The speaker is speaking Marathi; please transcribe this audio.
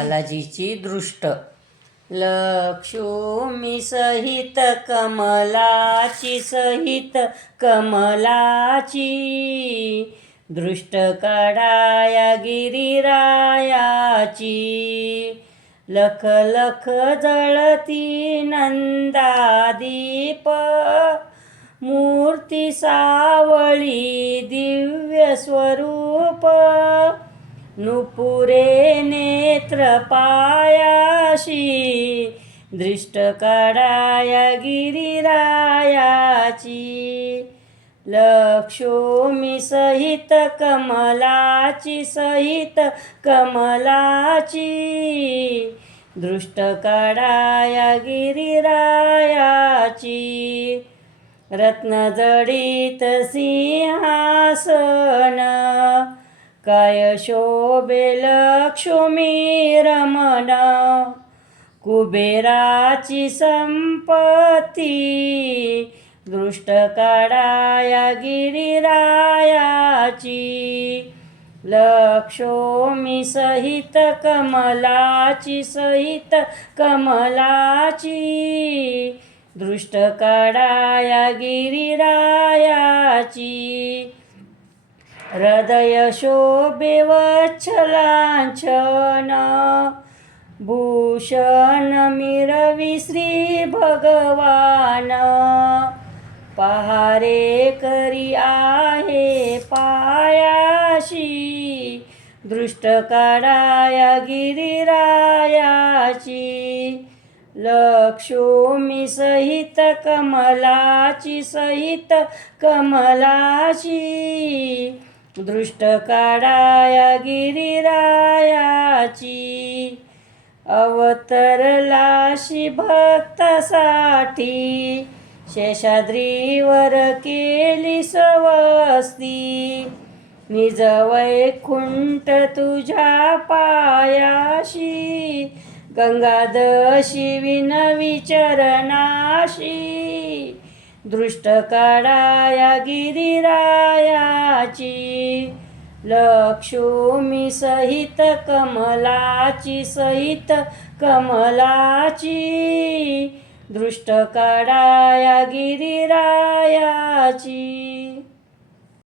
बालाजीची दृष्ट. लक्ष्मी सहित कमलाची सहित कमलाची दृष्ट काढाया गिरिरायाची. लख लख जळती नंदादीप मूर्ती सावळी दिव्य स्वरूप. नुपुरे नेत्र पायाशी दृष्ट काढाया गिरिरायाची. लक्ष्मी सहित कमलाची सहित कमलाची दृष्ट काढाया गिरिरायाची. रत्नजडित सिंहासन काय शोभे लक्ष्मी रमण. कुबेराची संपत्ती दृष्ट काढाया गिरिरायाची. लक्ष्मी सहित कमलाची सहित कमलाची दृष्ट काढाया गिरिरायाची. हृदय शोभे वच्छलांछन भूषण मिरवी श्री भगवान. पहारे करी आहे पायाशी दृष्ट काढाया गिरिरायाची. लक्ष्मी सहित कमलाची सहित कमलाची दृष्ट काढाया गिरिरायाची. अवतरलाशी भक्तासाठी शेषाद्रीवर केली सवस्ती. निज वैकुंठ तुझ्या पायाशी गंगादशी विनवी चरणाशी दृष्ट काढाया गिरिरायाची. लक्ष्मी सहित कमलाची सहित कमलाची दृष्ट काढाया गिरिरायाची.